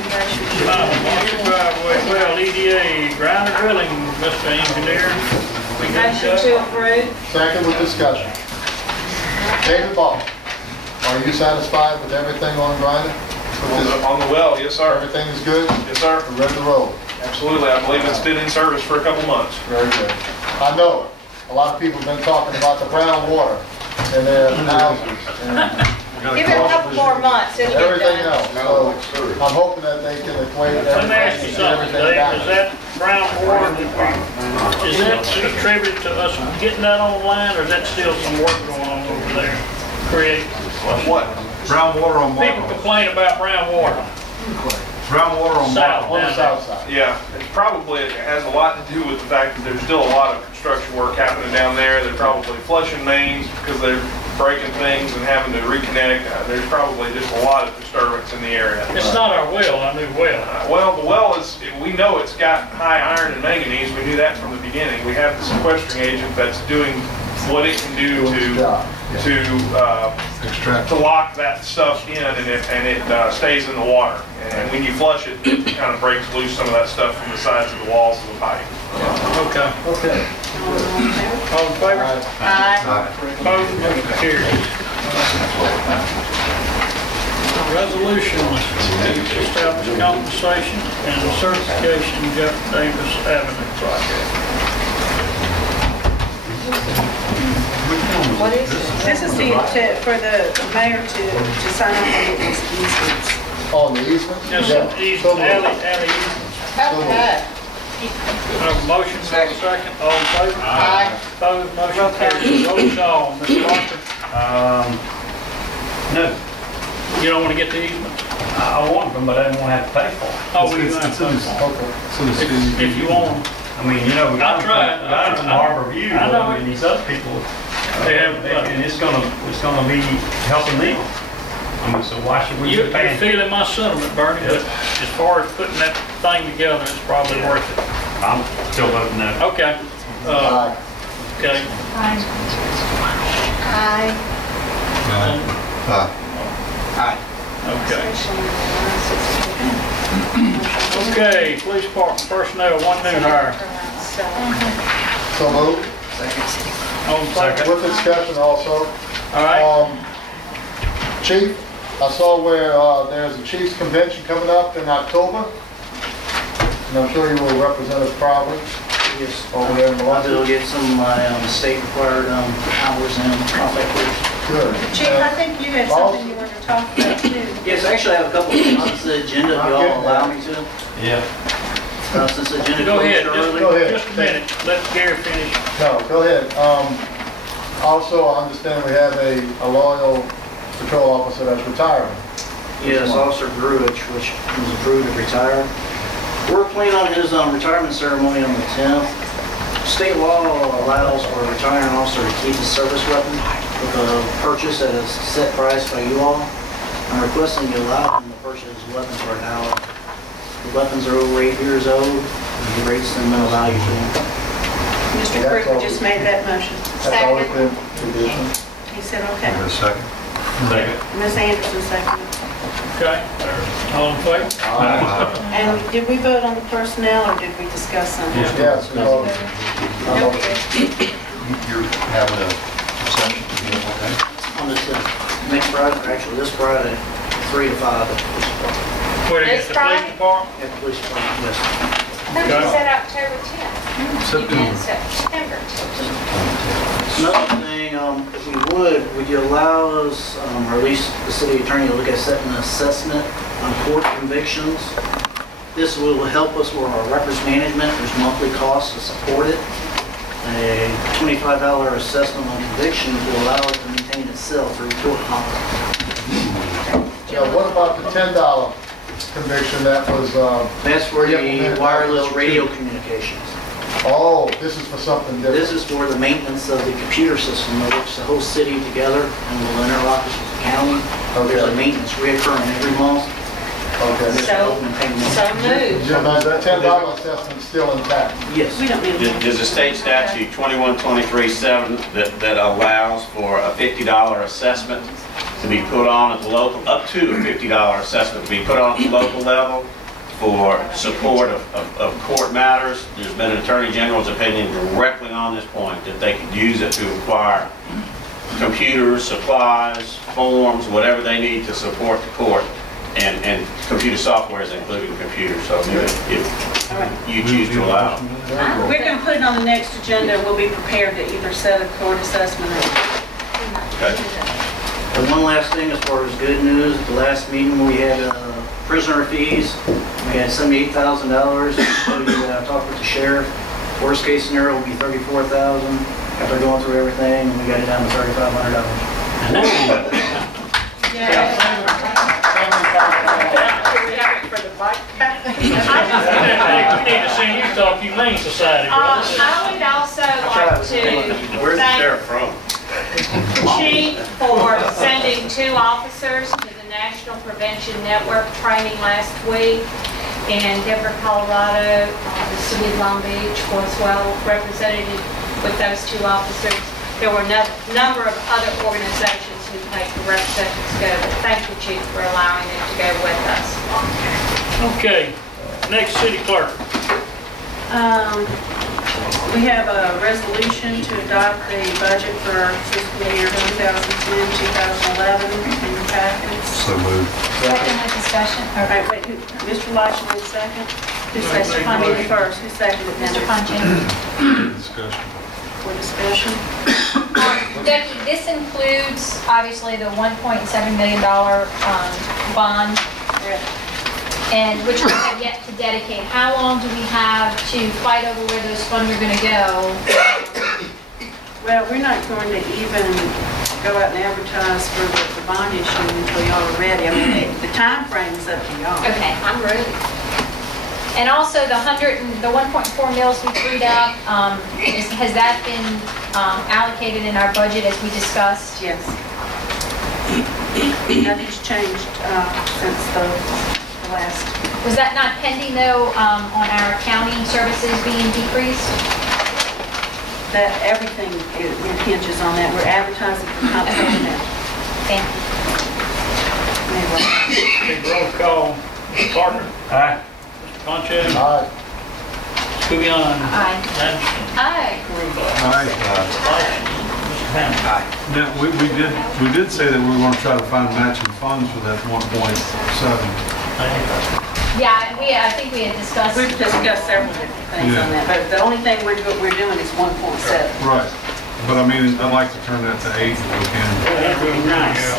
Congratulations. Well, EDA ground drilling, Mr. Engineer. Motion to approve. Second with discussion. David Ball, are you satisfied with everything on Grinder? On the well, yes, sir. Everything is good? Yes, sir. We're ready to roll. Absolutely. I believe it's been in service for a couple months. Very good. I know a lot of people have been talking about the brown water in their houses and Give it a couple more months, it'll get everything done. else. So I'm hoping that they can equate Let me ask you everything and get something, everything Dave. Is back. that brown water, is that attributed to us getting that online, or is that still some work going on over there? Create. What? Brown water on People Marble. complain about brown water. Brown water on South. Marble. On the south side. Yeah, it has a lot to do with the fact that there's still a lot of construction work happening down there. They're probably flushing mains because they're breaking things and having to reconnect. There's probably just a lot of disturbance in the area. It's not our well, our new well. Well, the well is, we know it's got high iron and manganese. We knew that from the beginning. We have the sequestering agent that's doing what it can do to lock that stuff in, and it stays in the water. And when you flush it, it kind of breaks loose some of that stuff from the sides of the walls of the pipe. Okay. Okay. All in favor? Aye. Opposed? Motion carries. Resolution to establish compensation and certification Jeff Davis Avenue project. What is it? This is for the mayor to sign off on these easements. On the easement? Yes, Yeah. alley So moved. easement. Okay. Have a motion, have a second, all in favor? Aye. Opposed? Motion carries. Roll call, Mr. Parker. No, You don't want to get the easement? I want them, but I don't want to have to pay for them. Oh, we have to. Okay. If you want them. I mean, you know, we got I'll try it. we got them from Harbor View, I know. and these other people, They have, and it's gonna be helping them. I mean, so why should we You're be paying? feeling my sentiment, Bernie, but as far as putting that thing together, it's probably worth it. I'm still voting no. Okay. Aye. Okay. Aye. Okay. Okay, police department personnel, one new hire. So moved. All in favor? With discussion also. All right. Chief, I saw where there's a Chiefs Convention coming up in October, and I'm sure you will represent us proudly Yes, over there in I Biloxi. will get some of my state required hours in conflict with. Good. Chief, I think you had something you wanted to talk about too. Yes, actually, I have a couple of things on the agenda, if y'all allow me to. Yeah. Since the agenda Go ahead, closed early. Go ahead. just a minute. Let Gary finish. No, go ahead. Also, I understand we have a loyal patrol officer that's retiring. Yes, Officer Gruich, which was approved to retire. We're planning on his retirement ceremony on the 10th. State law allows for a retiring officer to keep his service weapon with a purchase at a set price by you all. I'm requesting you allow him to purchase his weapons for an hour. The weapons are over 8 years old, and he rates sentimental value to them. Mr. Krueger just made that motion. That's always been tradition. He said, okay. Second. Second. Ms. Anderson seconded. Okay. All in favor? And did we vote on the personnel or did we discuss something? Yes, because You're having a session to deal with that? On this next Friday, or actually this Friday, 3 to 5 at the police department. Where, This at the police Friday? department? At the police department, yes. Then you said October 10th. You meant September 10th. Another thing, if we would you allow us, or at least the city attorney, to look at setting an assessment on court convictions? This will help us with our records management. There's monthly costs to support it. A $25 assessment on convictions will allow it to maintain itself through court conduct. what about the $10 conviction that was, That's for Yeah, the wireless radio communications. oh, this is for something different? This is for the maintenance of the computer system that works the whole city together and will interlock with the county. There's a maintenance reoccurring every month. Okay. So moved. Jim, is that $10 assessment still intact? Yes. We don't need a motion. There's a state statute, 2123-7, that allows for a $50 assessment to be put on at the local, up to a $50 assessment to be put on at the local level for support of court matters. There's been an Attorney General's opinion directly on this point, that they could use it to acquire computers, supplies, forms, whatever they need to support the court, and computer software is including computers, so if you choose to allow. We're going to put it on the next agenda. We'll be prepared to either set a court assessment or... Okay. And one last thing as far as good news, at the last meeting we had prisoner fees. We had $78,000. We talked with the sheriff. Worst case scenario will be $34,000. After going through everything, we got it down to $3,500. We need to send you to a Humane Society, brother. I would also like to Where's the thank sheriff from? Chief for sending 2 officers to the National Prevention Network training last week. And Denver, Colorado, the city of Long Beach was well represented with those 2 officers. There were a number of other organizations who made the representatives go, but thank you, Chief, for allowing them to go with us. Okay, next city clerk. We have a resolution to adopt the budget for fiscal year 2010-2011 in the packets. So moved. Second with discussion. All right, wait, Mr. Lashley made second. Who seconded? I mean, first. Who seconded? Mr. Funchen. Discussion. For discussion. Becky, this includes, obviously, the $1.7 million bond, and which we have yet to dedicate. How long do we have to fight over where those funds are going to go? Well, we're not going to even go out and advertise for the bond issue until y'all are ready. I mean, the time frame is up to y'all. Okay, I'm ready. And also the 1.4 mils we freed up, has that been allocated in our budget as we discussed? Yes. Nothing's changed since the last. Was that not pending though on our accounting services being decreased? That everything hinges on that. We're advertising for October now. Thank you. Anyway. Big roll call. Mr. Parker. Aye. Mr. Funchen. Aye. Kuyan. Aye. Anderson. Aye. Ruba. Aye. Mr. Hammond. Now, we did say that we were going to try to find matching funds for that 1.7. Yeah, I think we had discussed. We've discussed several different things on that, but the only thing we're doing is 1.7. Right. But I mean, I'd like to turn that to 8 if we can. That'd be nice.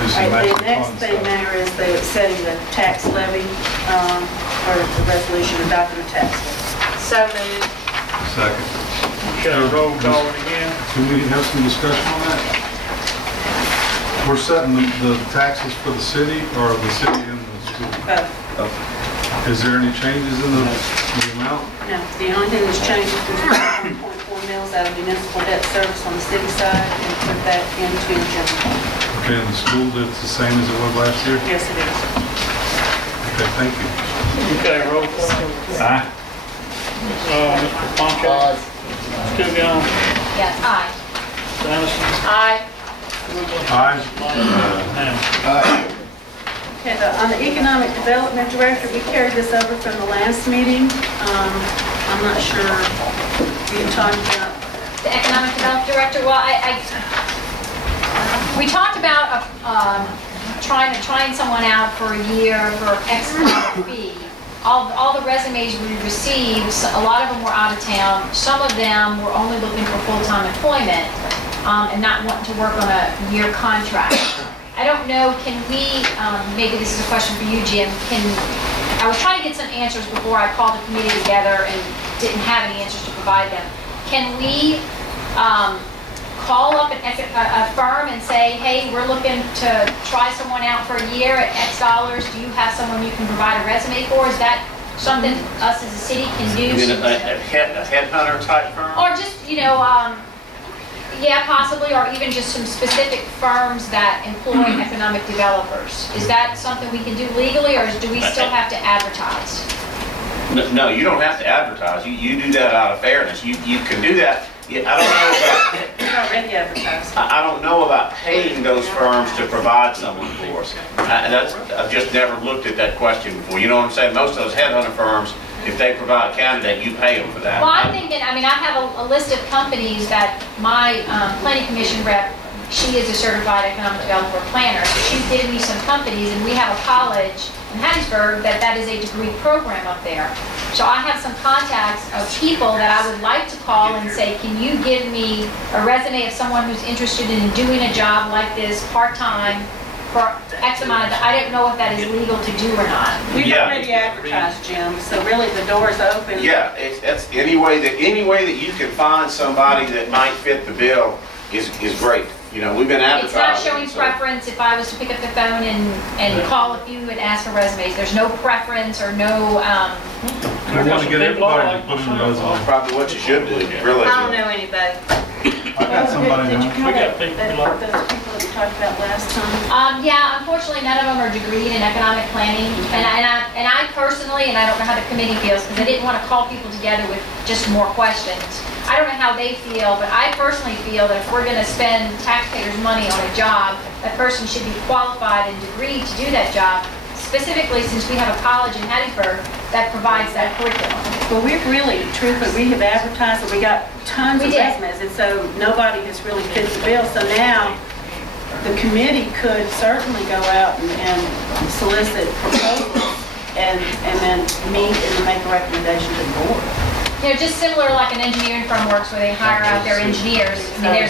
Do some The matching next funds thing stuff. there is setting the tax levy, or the resolution adopting the tax levy. So moved. Second. Okay, roll call it again. Can we have some discussion on that? We're setting the taxes for the city or the city and the school? Is there any changes in the amount? No, the only thing that's changed is there's 1.4 mils out of municipal debt service on the city side and put that into general. Okay, and the school, it's the same as it was last year? Yes, it is. Okay, thank you. Okay, roll call. Aye. Mr. Funchen. Aye. Mr. Kuyan. Yes, aye. Mr. Anderson. Aye. Aye. Hammond. Okay, on the Economic Development Director, we carried this over from the last meeting. I'm not sure you talked about. The Economic Development Director, well, we talked about trying someone out for a year for X amount of fee. All the resumes we received, a lot of them were out of town. Some of them were only looking for full-time employment and not wanting to work on a year contract. I don't know, can we, maybe this is a question for you, Jim, I was trying to get some answers before I called the committee together and didn't have any answers to provide them. Can we call up a firm and say, hey, we're looking to try someone out for a year at X dollars. Do you have someone you can provide a resume for? Is that something us as a city can do? You mean a headhunter type firm? Or just, yeah, possibly, or even just some specific firms that employ economic developers. Is that something we can do legally, or do we still have to advertise? No, you don't have to advertise. You do that out of fairness. You can do that. I don't know about already advertised. I don't know about paying those firms to provide someone for us. I've just never looked at that question before. You know what I'm saying? Most of those headhunter firms, if they provide a candidate, you pay them for that. Well, I'm thinking, I mean, I have a list of companies that my planning commission rep, she is a certified economic developer planner, so she's given me some companies, and we have a college in Hattiesburg that is a degree program up there. So I have some contacts of people that I would like to call and say, can you give me a resume of someone who's interested in doing a job like this part-time for X amount of, I don't know if that is legal to do or not. We've Yeah. already advertised, Jim, so really the door's open. Yeah, that's any way that you can find somebody that might fit the bill is great. You know, we've been It's not advertising. showing so- preference if I was to pick up the phone and call a few and ask for resumes. There's no preference or no, We want to get everybody to put in a resume. Probably what you should do, really. I don't know anybody. I got somebody Did you now. count We got that- people that- like- those people that we talked about last time? yeah, unfortunately, none of them are degreed in economic planning. And I personally, and I don't know how the committee feels, because I didn't want to call people together with just more questions. I don't know how they feel, but I personally feel that if we're going to spend taxpayers' money on a job, that person should be qualified and degreed to do that job, specifically since we have a college in Hattiesburg that provides that curriculum. Well, we've really, truthfully, we have advertised and we got tons We of did. resumes, and so nobody has really fit the bill. So now, the committee could certainly go out and solicit proposals and then meet and make a recommendation to the board. You know, just similar like an engineering firm works where they hire out their engineers. I mean,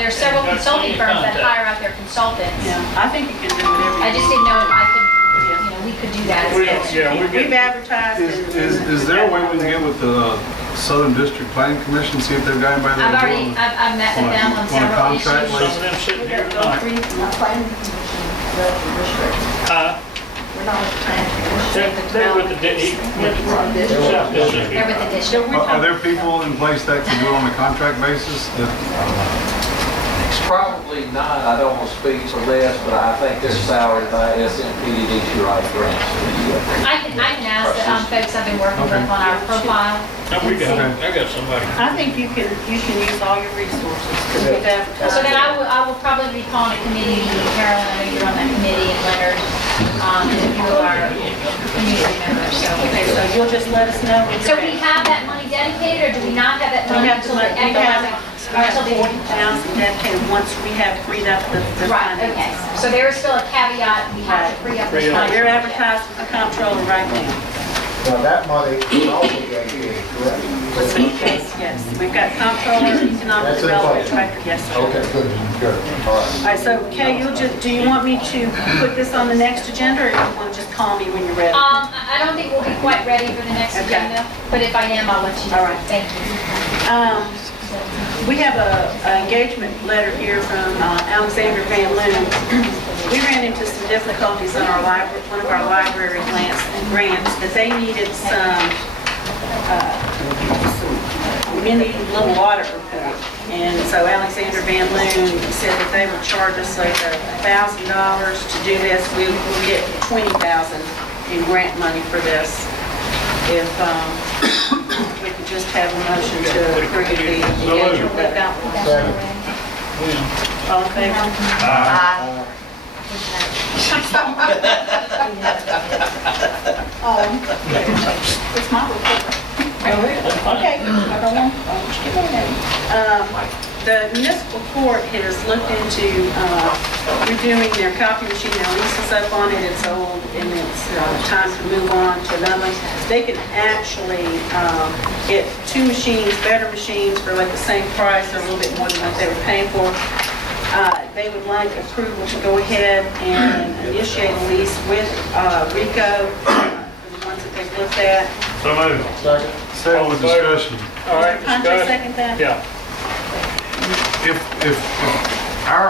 there's several consulting firms that hire out their consultants. Yeah, I think you can do whatever. I just didn't know if I could, you know, we could do that as well. We're We've getting, advertised. Is there a way we can get with the Southern District Planning Commission, see if they've got anybody I've that already, I've met with them on several contract issues. some of them sitting here tonight. They're with the, South District. They're with the district. Are there people in place that can do it on a contract basis? Probably not, I don't want to speak for less, but I think they're salaried by SMPDD Wright grants. I can ask the folks I've been working with on our profile. I got somebody. I think you can use all your resources because we've advertised. So then I will probably be calling a committee meeting. Carolyn, I know you're on that committee, and Leonard, and a few of our community members, so. Okay, so you'll just let us know. when So you're we ready. have that money dedicated, or do we not have that We money have to until the let, we economic? have Until the 40,000 dedicated once we have freed up the Right, finances. okay. So there is still a caveat, we have to free up this money. We're advertising for comptroller right now. Now, that money is also dedicated, correct? Yes, yes. We've got comptroller, economic That's in development place. director, yes, sir. Okay, good, good, all right. All right, so Kay, do you want me to put this on the next agenda, or do you want to just call me when you're ready? I don't think we'll be quite ready for the next Okay. agenda, but if I am, I'll let you know. All right. Thank you. We have an engagement letter here from Alexander Van Loon. We ran into some difficulties in our library, one of our library grants, that they needed some mini little audit report. And so Alexander Van Loon said that they would charge us like $1,000 to do this. We'll get $20,000 in grant money for this. If we could just have a motion to approve the engagement letter. All in favor? It's my report. Okay, I don't want, the municipal court has looked into redoing their copy machine. Their lease is up on it, it's old, and it's time to move on to another one. They can actually get two machines, better machines, for like the same price, or a little bit more than what they were paying for. They would like approval to go ahead and initiate a lease with RICO, for the ones that they've looked at. So moved. Second. Second with discussion. All right, Contra, discussion. second that? Yeah. If our